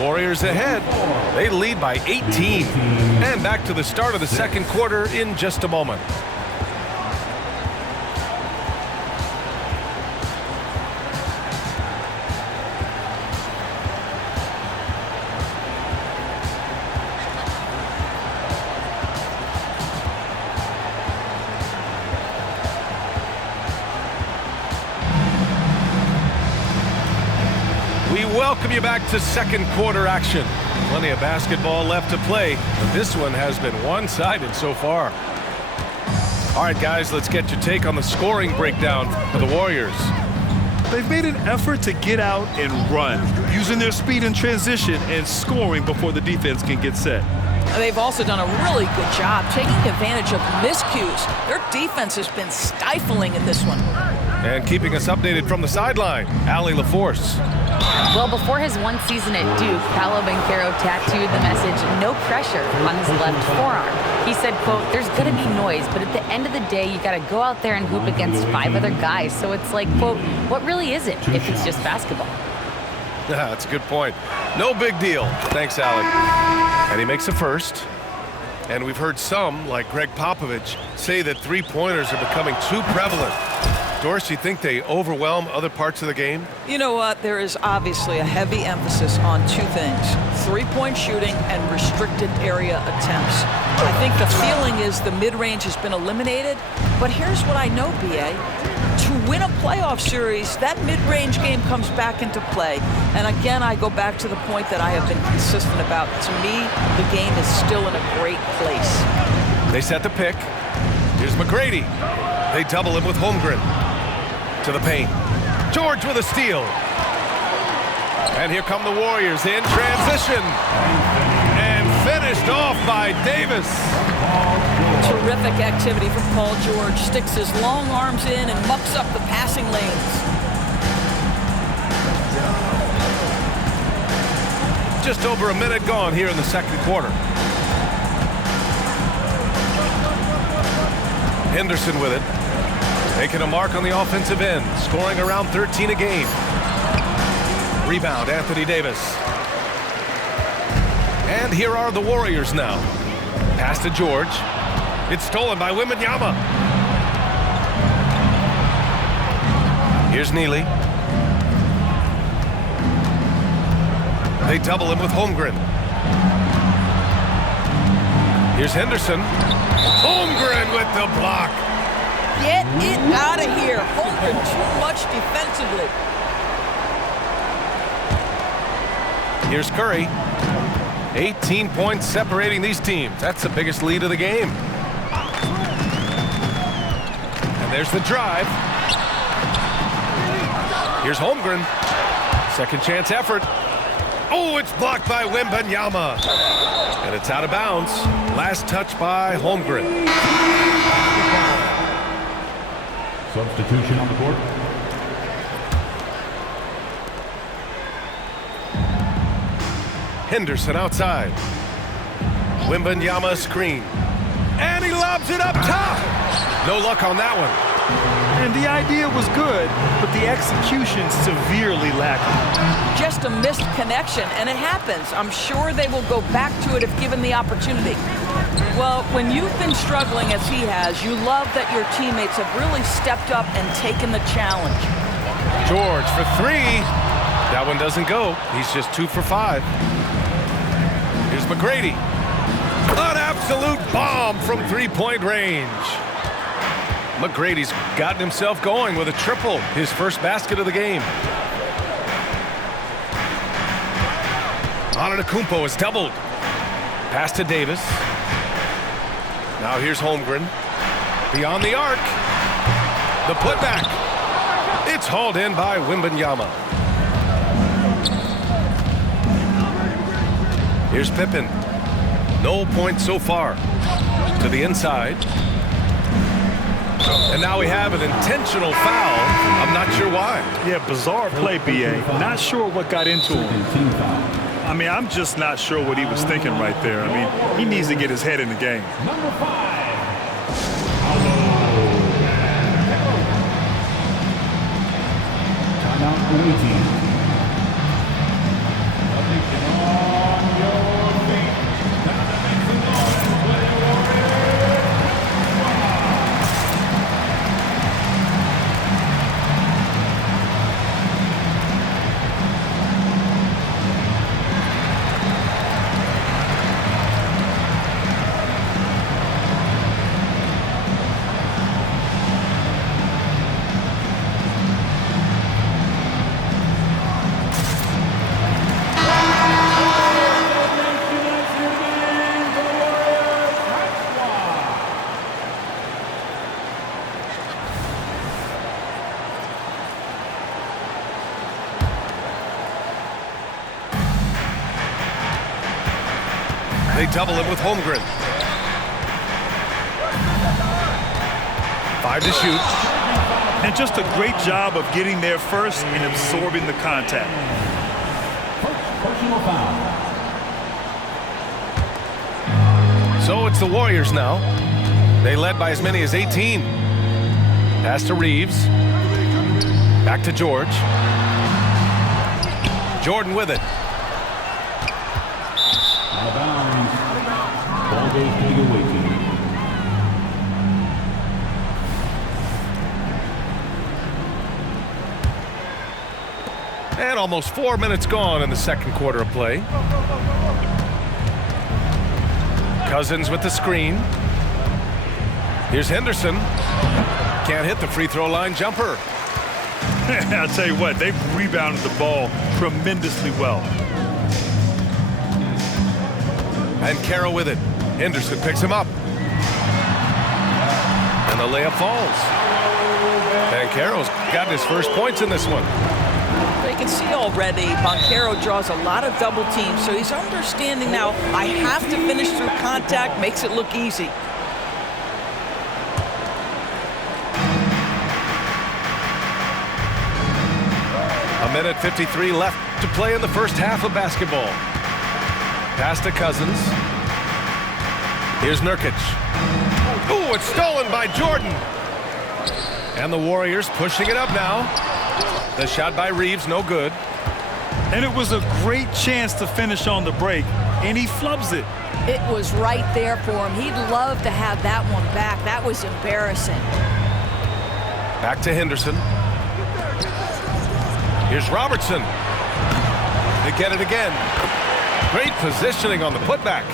Warriors ahead. They lead by 18. And back to the start of the second quarter in just a moment. Welcome you back to second quarter action. Plenty of basketball left to play, but this one has been one-sided so far. All right, guys, let's get your take on the scoring breakdown for the Warriors. They've made an effort to get out and run, using their speed in transition and scoring before the defense can get set. They've also done a really good job taking advantage of miscues. Their defense has been stifling in this one. And keeping us updated from the sideline, Allie LaForce. Well, before his one season at Duke, Paolo Banchero tattooed the message, "No pressure," on his left forearm. He said, quote, "There's going to be noise, but at the end of the day, you got to go out there and hoop against 5 other guys. So it's like, quote, what really is it if it's just basketball?" Yeah, that's a good point. No big deal. Thanks, Allie. And he makes a first. And we've heard some, like Greg Popovich, say that three-pointers are becoming too prevalent. Doris, you think they overwhelm other parts of the game? You know what? There is obviously a heavy emphasis on two things: three-point shooting and restricted area attempts. I think the feeling is the mid-range has been eliminated, but here's what I know, B.A. To win a playoff series, that mid-range game comes back into play. And again, I go back to the point that I have been consistent about. To me, the game is still in a great place. They set the pick. Here's McGrady. They double him with Holmgren. To the paint. George with a steal. And here come the Warriors in transition. And finished off by Davis. Terrific activity from Paul George. Sticks his long arms in and mucks up the passing lanes. Just over a minute gone here in the second quarter. Henderson with it. Making a mark on the offensive end, scoring around 13 a game. Rebound, Anthony Davis. And here are the Warriors now. Pass to George. It's stolen by Wembanyama. Here's Neely. They double him with Holmgren. Here's Henderson. Holmgren with the block. Get it out of here. Holmgren too much defensively. Here's Curry. 18 points separating these teams. That's the biggest lead of the game. And there's the drive. Here's Holmgren. Second chance effort. Oh, it's blocked by Wembanyama. And it's out of bounds. Last touch by Holmgren. Substitution on the court. Henderson outside. Wembanyama screen. And he lobs it up top. No luck on that one. And the idea was good, but the execution severely lacking. Just a missed connection, and it happens. I'm sure they will go back to it if given the opportunity. Well, when you've been struggling as he has, you love that your teammates have really stepped up and taken the challenge. George for three. That one doesn't go. He's just 2 for 5. Here's McGrady. An absolute bomb from three-point range. McGrady's gotten himself going with a triple, his first basket of the game. Antetokounmpo is doubled. Pass to Davis. Now here's Holmgren. Beyond the arc. The putback. It's hauled in by Wembanyama. Here's Pippen. No points so far. To the inside. And now we have an intentional foul. I'm not sure why. Yeah, bizarre play, B.A. Not sure what got into him. I mean, I'm just not sure what he was thinking right there. I mean, he needs to get his head in the game. Number 5. Timeout, 18. They double him with Holmgren. 5 to shoot. And just a great job of getting there first and absorbing the contact. Personal foul. So it's the Warriors now. They led by as many as 18. Pass to Reeves. Back to George. Jordan with it. Out of bounds. Ball goes to the away team. And almost 4 minutes gone in the second quarter of play. Cousins with the screen. Here's Henderson. Can't hit the free throw line jumper. I'll tell you what, they've rebounded the ball tremendously well. And Carroll with it. Henderson picks him up. And the layup falls. And Carroll's got his first points in this one. You can see already Banchero draws a lot of double teams, so he's understanding now I have to finish through contact, makes it look easy. A minute 53 left to play in the first half of basketball. Pass to Cousins. Here's Nurkic. Ooh, it's stolen by Jordan. And the Warriors pushing it up now. The shot by Reeves, no good. And it was a great chance to finish on the break, and he flubs it. It was right there for him. He'd love to have that one back. That was embarrassing. Back to Henderson. Here's Robertson. They get it again. Great positioning on the putback.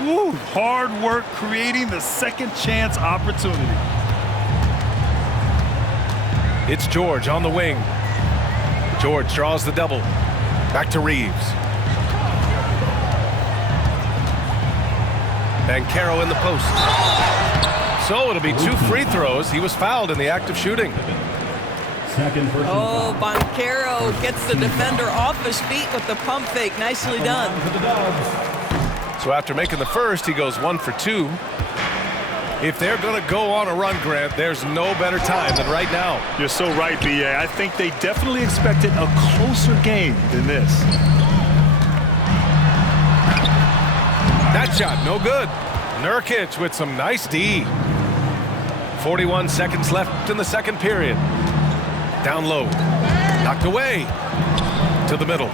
Woo, hard work creating the second chance opportunity. It's George on the wing. George draws the double. Back to Reeves. Banchero in the post. So it'll be 2 free throws. He was fouled in the act of shooting. Second personal Oh, foul. Banchero gets the defender off his feet with the pump fake. Nicely done. For the Dubs. So after making the first, he goes 1 for 2. If they're going to go on a run, Grant, there's no better time than right now. You're so right, B.A. I think they definitely expected a closer game than this. That shot, no good. Nurkic with some nice D. 41 seconds left in the second period. Down low. Knocked away. To the middle.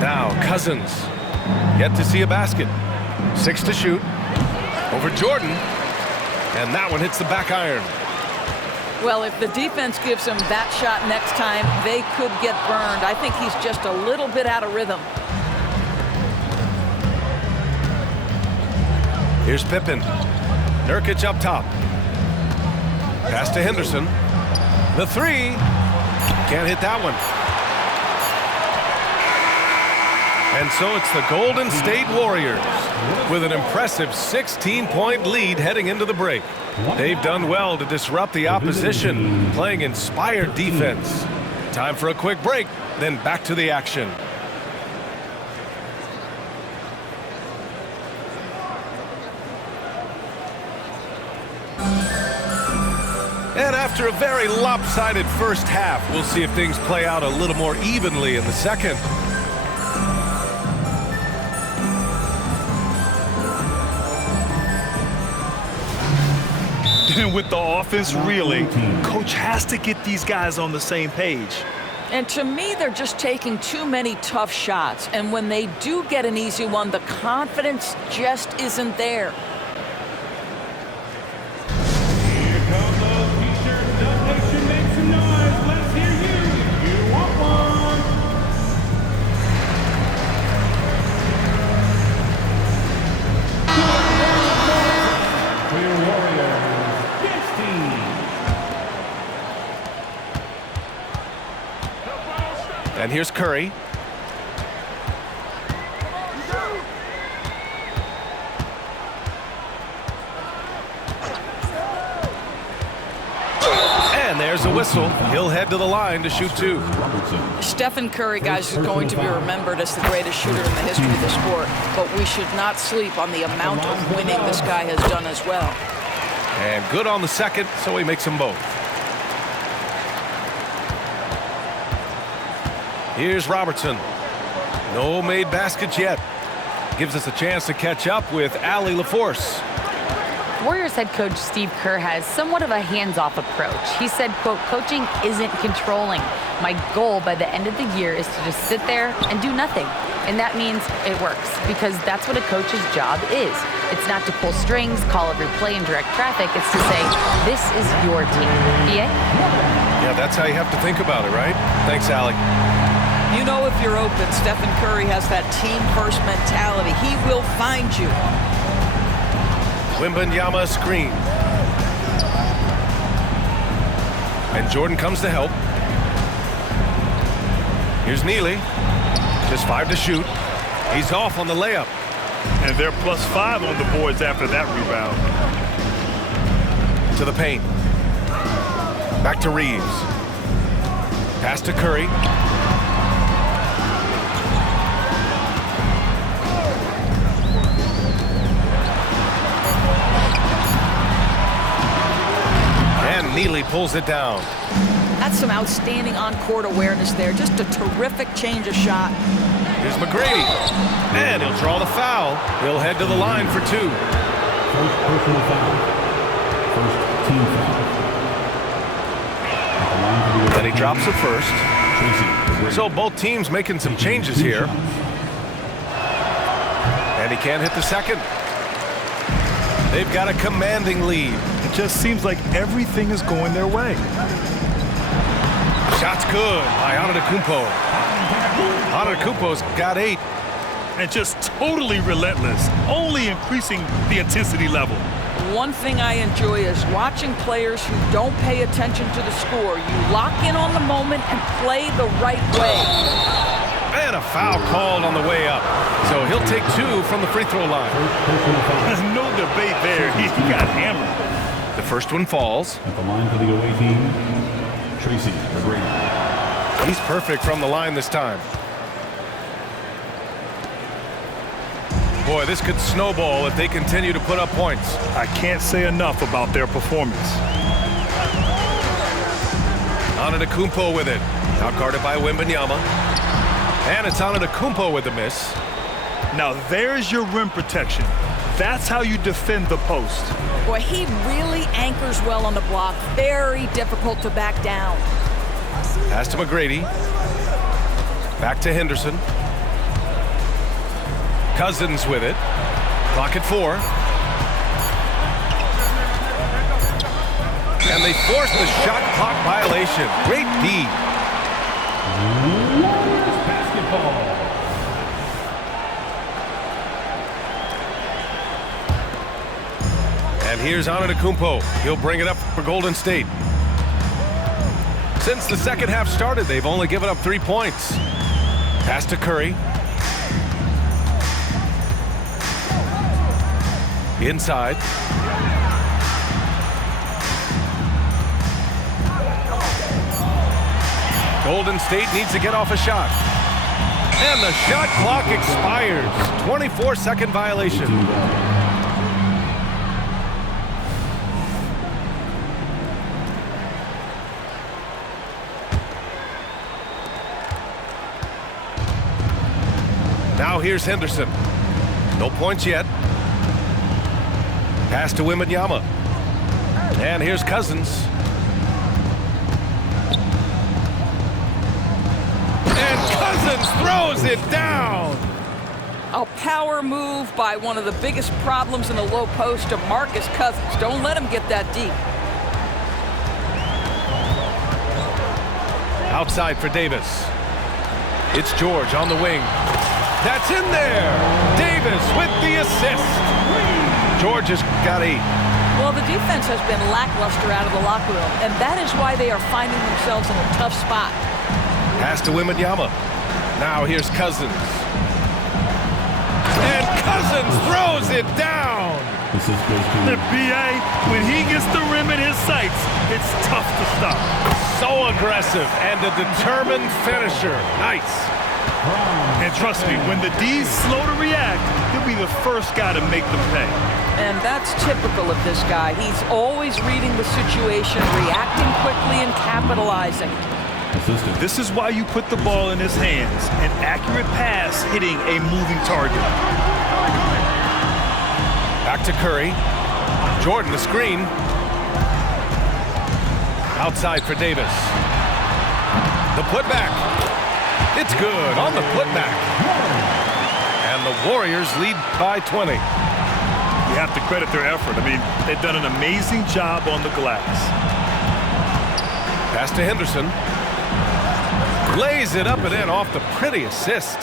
Now, Cousins. Yet to see a basket. 6 to shoot. Over Jordan. And that one hits the back iron. Well, if the defense gives him that shot next time, they could get burned. I think he's just a little bit out of rhythm. Here's Pippen. Nurkic up top. Pass to Henderson. The 3. Can't hit that one. And so it's the Golden State Warriors with an impressive 16-point lead heading into the break. They've done well to disrupt the opposition, playing inspired defense. Time for a quick break, then back to the action. And after a very lopsided first half, we'll see if things play out a little more evenly in the second. And with the offense reeling, coach has to get these guys on the same page. And to me, they're just taking too many tough shots. And when they do get an easy one, the confidence just isn't there. Here come those t-shirts. Dub Nation, make some noise. Let's hear you. You want one? Clear Warriors. 16. And here's Curry. And there's there's a whistle. He'll head to the line to shoot 2. Stephen Curry, guys, is going to be remembered as the greatest shooter in the history of the sport, but we should not sleep on the amount of winning this guy has done as well. And good on the second, so he makes them both. Here's Robertson. No made baskets yet. Gives us a chance to catch up with Allie LaForce. Warriors head coach Steve Kerr has somewhat of a hands-off approach. He said, quote, coaching isn't controlling. My goal by the end of the year is to just sit there and do nothing. And that means it works, because that's what a coach's job is. It's not to pull strings, call every play, and direct traffic. It's to say, this is your team. BA? Yeah, that's how you have to think about it, right? Thanks, Allie. You know if you're open, Stephen Curry has that team-first mentality. He will find you. Wembanyama screen. And Jordan comes to help. Here's Neely. Just 5 to shoot. He's off on the layup. And they're +5 on the boards after that rebound. To the paint. Back to Reeves. Pass to Curry. And Neely pulls it down. That's some outstanding on-court awareness there. Just a terrific change of shot. Here's McGrady. And he'll draw the foul. He'll head to the line for 2. First personal foul. First team foul. At the line for the Then he drops it first. Tracy. So both teams making some changes here. And he can't hit the second. They've got a commanding lead. It just seems like everything is going their way. Shot's good by Antetokounmpo. Antetokounmpo's got 8. And just totally relentless, only increasing the intensity level. One thing I enjoy is watching players who don't pay attention to the score. You lock in on the moment and play the right way. And a foul called on the way up. So he'll take 2 from the free throw line. No debate there. He got hammered. The first one falls. At the line for the away team, Tracy McGrady. He's perfect from the line this time. Boy, this could snowball if they continue to put up points. I can't say enough about their performance. Antetokounmpo with it. Outguarded by Wembanyama. And it's Antetokounmpo with the miss. Now there's your rim protection. That's how you defend the post. Boy, he really anchors well on the block. Very difficult to back down. Pass to McGrady. Back to Henderson. Cousins with it. Clock at 4. And they force the shot clock violation. Great D. Warriors basketball. And here's Antetokounmpo. He'll bring it up for Golden State. Since the second half started, they've only given up 3 points. Pass to Curry. Inside. Golden State needs to get off a shot. And the shot clock expires. 24-second violation. Now here's Henderson. No points yet. Pass to Wembanyama. And here's Cousins. And Cousins throws it down. A power move by one of the biggest problems in the low post of Marcus Cousins. Don't let him get that deep. Outside for Davis. It's George on the wing. That's in there. Davis with the assist. George has got 8. Well, the defense has been lackluster out of the locker room, and that is why they are finding themselves in a tough spot. Pass to Wembanyama. Now here's Cousins. And Cousins throws it down. Assist goes The to BA, when he gets the rim in his sights, it's tough to stop. So aggressive and a determined finisher. Nice. And trust me, when the D's slow to react, he'll be the first guy to make them pay. And that's typical of this guy. He's always reading the situation, reacting quickly and capitalizing. assistant. This is why you put the ball in his hands, an accurate pass hitting a moving target. Back to Curry. Jordan, the screen. Outside for Davis. The putback. It's good on the putback. And the Warriors lead by 20. You have to credit their effort. I mean, they've done an amazing job on the glass. Pass to Henderson. Lays it up and in off the pretty assist.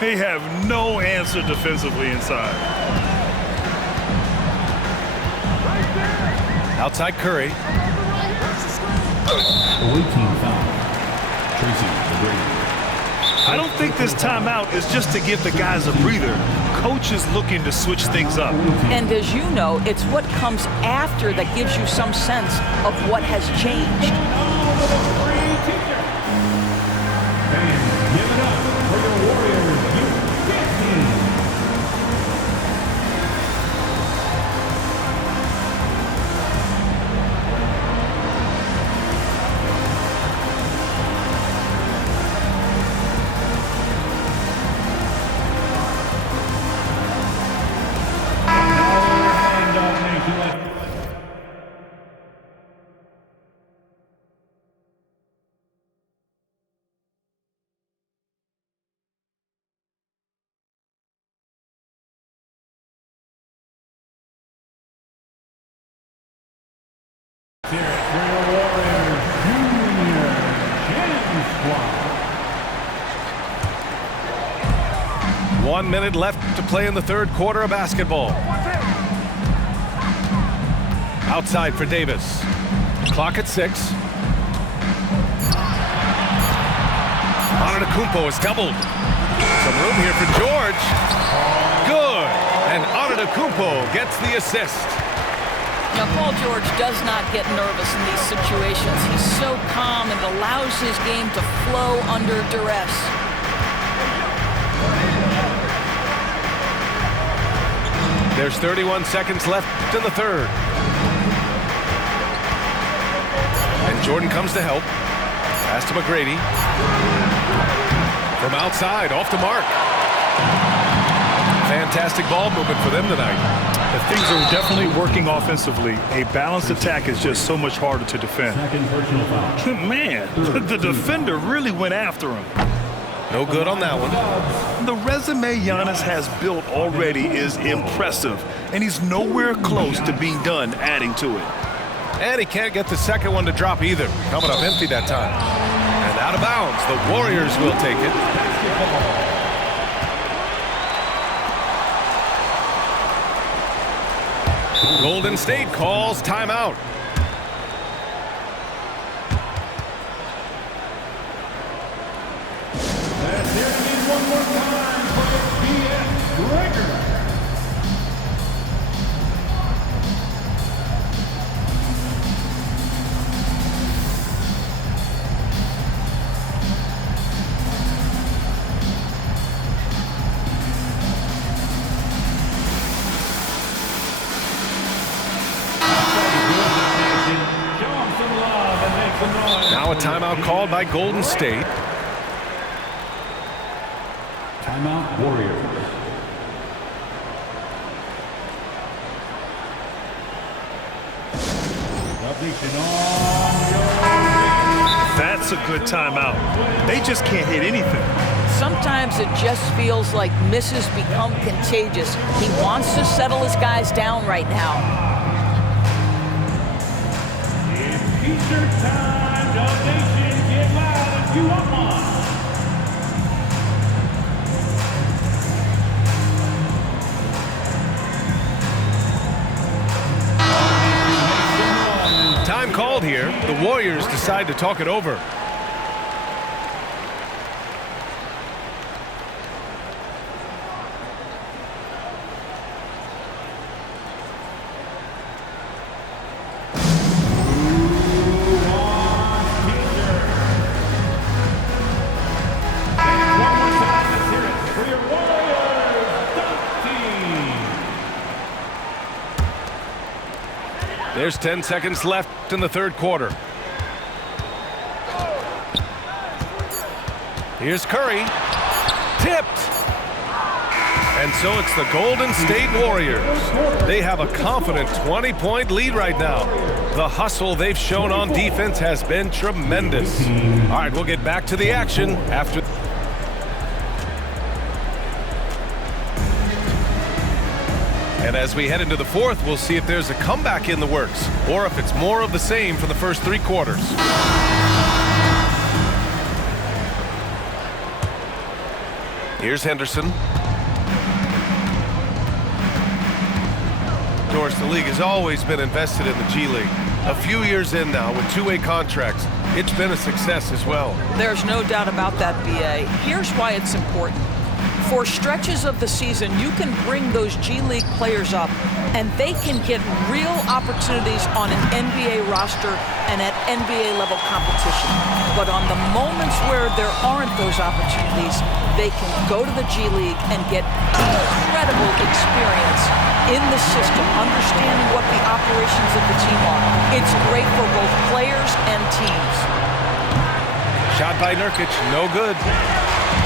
They have no answer defensively inside. Outside Curry. Away team foul. Tracy McGrady. I don't think this timeout is just to give the guys a breather. Coach is looking to switch things up. And as you know, it's what comes after that gives you some sense of what has changed. And give it up for the Warriors. Here for your Warriors Junior James Squad. 1 minute left to play in the third quarter of basketball. Outside for Davis. Clock at 6. Antetokounmpo is doubled. Some room here for George. Good. And Antetokounmpo gets the assist. Now, Paul George does not get nervous in these situations. He's so calm and allows his game to flow under duress. There's 31 seconds left in the third. And Jordan comes to help. Pass to McGrady. From outside, off the mark. Fantastic ball movement for them tonight. Things are definitely working offensively. A balanced attack is just so much harder to defend. Second personal foul. Man, the defender really went after him. No good on that one. The resume Giannis has built already is impressive, and he's nowhere close to being done adding to it. And he can't get the second one to drop either. Coming up empty that time. And out of bounds. The Warriors will take it. Golden State calls timeout. Let's hear it one more time for the BS Breaker. Now a timeout called by Golden State. Timeout Warriors. That's a good timeout. They just can't hit anything. Sometimes it just feels like misses become contagious. He wants to settle his guys down right now. T-shirt time, Dub Nation, get loud if you want one. Time called here. The Warriors decide to talk it over. There's 10 seconds left in the third quarter. Here's Curry. Tipped. And so it's the Golden State Warriors. They have a confident 20-point lead right now. The hustle they've shown on defense has been tremendous. All right, we'll get back to the action after. And as we head into the fourth, we'll see if there's a comeback in the works or if it's more of the same for the first three quarters. Here's Henderson. Of course, the league has always been invested in the G League. A few years in now with two-way contracts, it's been a success as well. There's no doubt about that, BA. Here's why it's important. For stretches of the season, you can bring those G League players up and they can get real opportunities on an NBA roster and at NBA level competition. But on the moments where there aren't those opportunities, they can go to the G League and get incredible experience in the system, understanding what the operations of the team are. It's great for both players and teams. Shot by Nurkic, no good.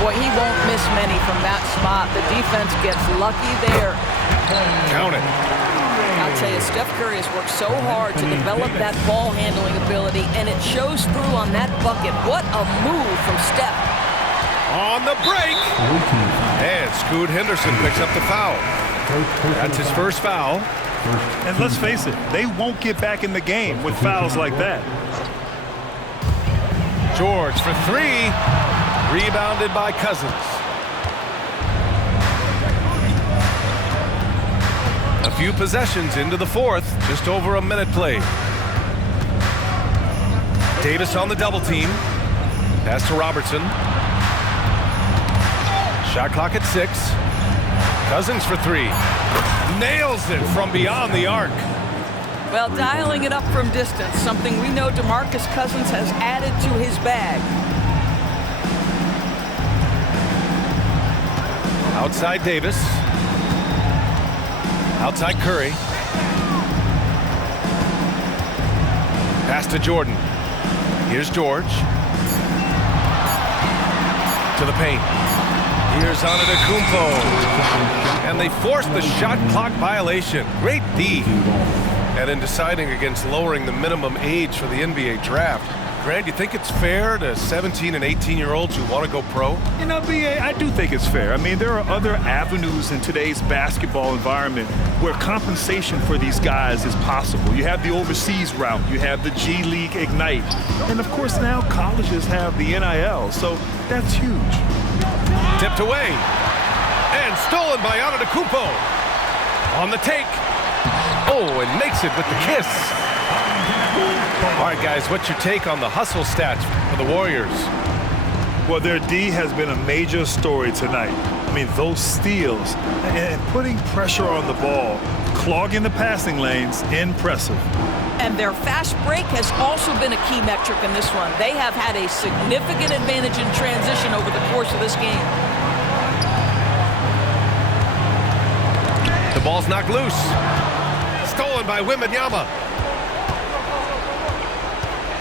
Boy, he won't miss many from that spot. The defense gets lucky there. Count it. I'll tell you, Steph Curry has worked so hard to develop that ball handling ability, and it shows through on that bucket. What a move from Steph. On the break. And Scoot Henderson picks up the foul. That's his first foul. And let's face it, they won't get back in the game with fouls like that. George for three. Rebounded by Cousins. A few possessions into the fourth, just over a minute played. Davis on the double team. Pass to Robertson. Shot clock at 6. Cousins for three. Nails it from beyond the arc. Well, dialing it up from distance, something we know DeMarcus Cousins has added to his bag. Outside Davis. Outside Curry. Pass to Jordan. Here's George. To the paint. Here's Antetokounmpo. And they force the shot clock violation. Great D. And in deciding against lowering the minimum age for the NBA draft, Grant, you think it's fair to 17 and 18-year-olds who want to go pro? You know, BA, I do think it's fair. I mean, there are other avenues in today's basketball environment where compensation for these guys is possible. You have the overseas route. You have the G League Ignite. And, of course, now colleges have the NIL, so that's huge. Tipped away. And stolen by Antetokounmpo. On the take. Oh, and makes it with the kiss. All right, guys, what's your take on the hustle stats for the Warriors? Well, their D has been a major story tonight. I mean, those steals and putting pressure on the ball, clogging the passing lanes, impressive. And their fast break has also been a key metric in this one. They have had a significant advantage in transition over the course of this game. The ball's knocked loose. Stolen by Wembanyama.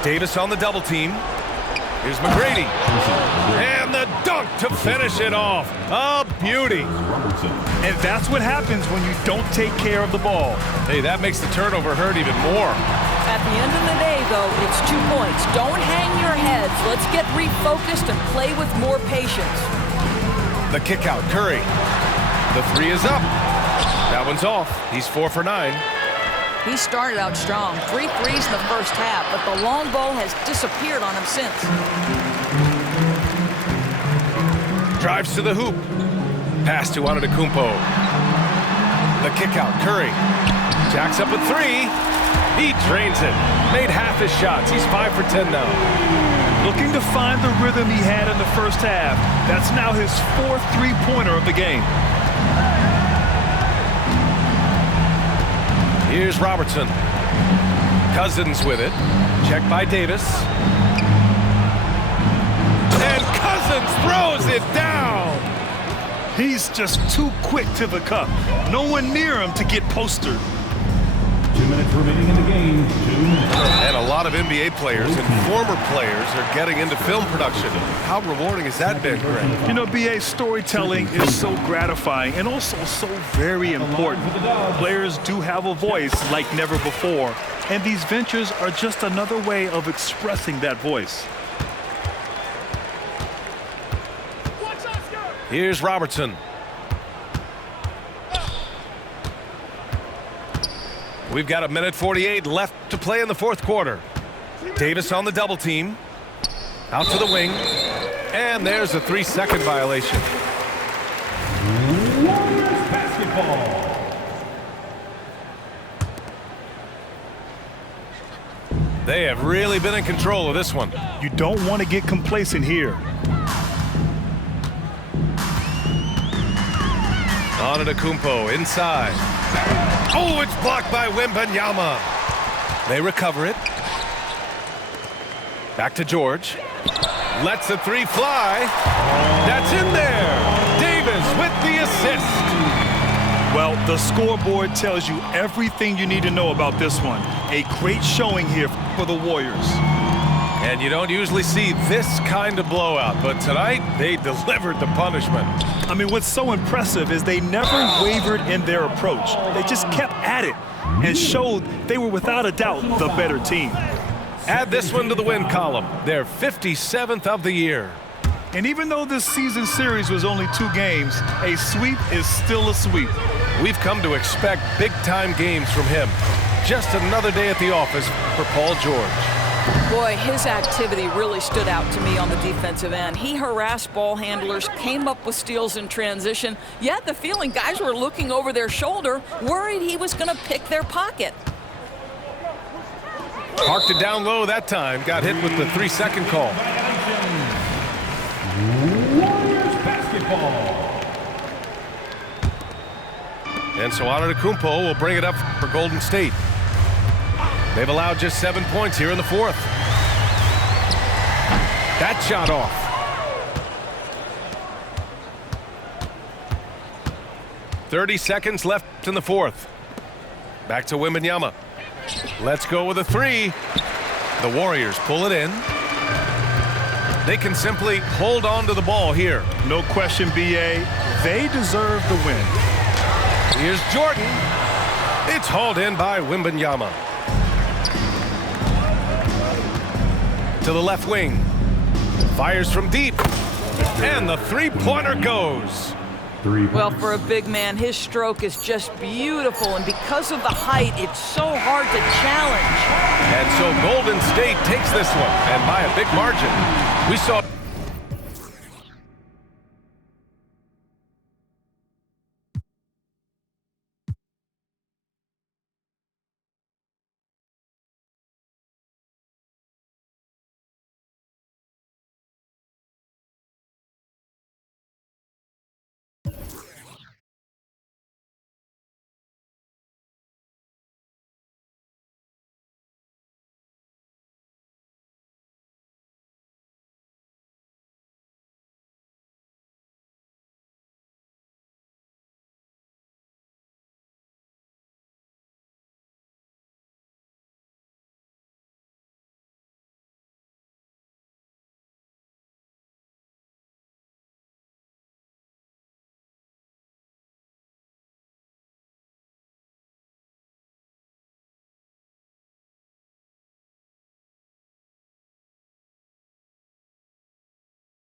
Davis on the double team. Here's McGrady. And the dunk to finish it off. A beauty. And that's what happens when you don't take care of the ball. Hey, that makes the turnover hurt even more. At the end of the day, though, it's 2 points. Don't hang your heads. Let's get refocused and play with more patience. The kick out, Curry. The three is up. That one's off. He's 4 for 9. He started out strong. 3 threes in the first half, but the long ball has disappeared on him since. Drives to the hoop. Pass to Antetokounmpo. The kick out, Curry. Jacks up a 3. He drains it. Made half his shots. He's 5 for 10 now. Looking to find the rhythm he had in the first half. That's now his 4th three-pointer of the game. Here's Robertson. Cousins with it. Checked by Davis. And Cousins throws it down. He's just too quick to the cup. No one near him to get postered. 2 minutes remaining in the game. 2 minutes. And a lot of NBA players and former players are getting into film production. How rewarding has that been, Greg? You know, BA, storytelling is so gratifying and also so very important. Players do have a voice like never before, and these ventures are just another way of expressing that voice. Here's Robertson. We've got 1:48 left to play in the fourth quarter. Davis on the double team. Out to the wing. And there's a 3-second violation. Warriors basketball. They have really been in control of this one. You don't want to get complacent here. Antetokounmpo inside. Oh, it's blocked by Wembanyama. They recover it. Back to George. Lets the three fly. That's in there. Davis with the assist. Well, the scoreboard tells you everything you need to know about this one. A great showing here for the Warriors. And you don't usually see this kind of blowout, but tonight they delivered the punishment. I mean, what's so impressive is they never wavered in their approach. They just kept at it and showed they were without a doubt the better team. Add this one to the win column. Their 57th of the year. And even though this season series was only 2 games, a sweep is still a sweep. We've come to expect big-time games from him. Just another day at the office for Paul George. Boy, his activity really stood out to me on the defensive end. He harassed ball handlers, came up with steals in transition. You had the feeling guys were looking over their shoulder, worried he was going to pick their pocket. Parked it down low that time. Got hit with the 3-second call. Warriors basketball. And so Antetokounmpo will bring it up for Golden State. They've allowed just 7 points here in the fourth. That shot off. .30 seconds left in the fourth. Back to Wembanyama. Let's go with a 3. The Warriors pull it in. They can simply hold on to the ball here. No question, BA. They deserve the win. Here's Jordan. It's hauled in by Wembanyama. To the left wing. Fires from deep. And the three-pointer goes. 3 Well, points. for a big man, his stroke is just beautiful, and because of the height, it's so hard to challenge. And so Golden State takes this one, and by a big margin. We saw